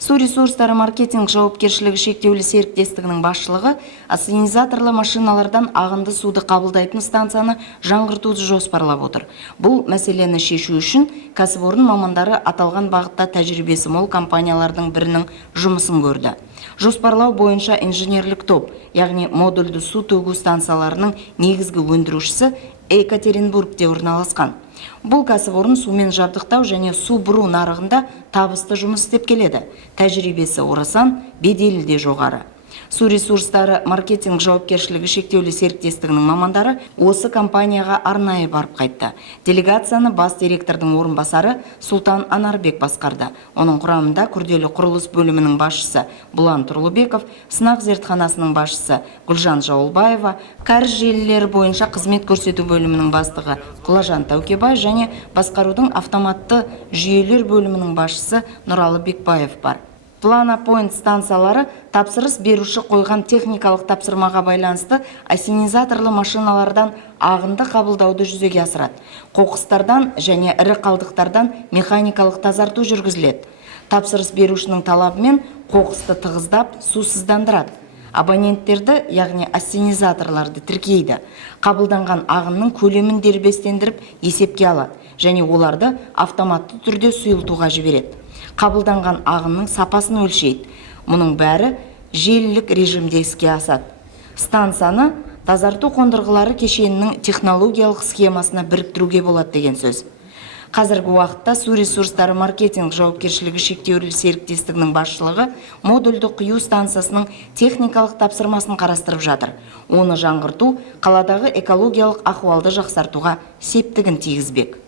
Су ресурстары маркетинг жауапкершілігі шектеулі серіктестігінің басшылығы ассенизаторлы машиналардан ағынды суды қабылдайтын станцияны жаңғыртуды жоспарлап отыр. Бұл мәселені шешу үшін кәсіпорын мамандары аталған бағытта тәжірибесі мол компаниялардың бірінің жұмысын көрді. Жоспарлау бойынша инженерлік топ, яғни модульді су төгу станцияларының негізгі өндірушісі Екатеринбургте орналасқан. Бұл кәсіпорын сумен жабдықтау және су бұру нарығында табысты жұмыс істеп келеді. Тәжірибесі орасан, беделі де жоғары. Су ресурстары маркетинг жауапкершілігі шектеулі серіктестігінің мамандары осы компанияға арнайы барып қайтты. Делегацияны бас директордың орынбасары Султан Анарбек басқарды. Оның құрамында күрделі құрылыс бөлімінің басшысы Бұлан Тұрлыбеков, сынақ зертханасының басшысы Гүлжан Жауылбаева, кәріз желілері бойынша қызмет көрсету бөлімінің бастығы Құлажан Таукебай және басқарудың автоматты жүйелер бөлімінің басшысы Нұралы Бекбаев бар. Плана-Point станциялары тапсырыс беруші қойған техникалық тапсырмаға байланысты ассенизаторлы машиналардан ағынды қабылдауды жүзеге асырады. Қоқыстардан және ірі қалдықтардан механикалық тазарту жүргізіледі. Тапсырыс берушінің талабымен қоқысты тығыздап, сусыздандырады. Абоненттерді, яғни ассенизаторларды тіркейді. Қабылданған ағынның көлемін дербестендіріп есепке алады және оларды автоматты түрде сұйылтуға жібереді. Қабылданған ағынның сапасын өлшейді. Мұның бәрі желілік режимде іске асады. Станцияны тазарту қондырғылары кешенінің технологиялық схемасына біріктіруге болады деген сөз. Қазіргі уақытта су ресурстары маркетинг жауапкершілігі шектеулі серіктестігінің басшылығы модульді құю станциясының техникалық тапсырмасын қарастырып жатыр. Оны жаңғырту қаладағы экологиялық ахуалды жақсартуға септігін тигізбек.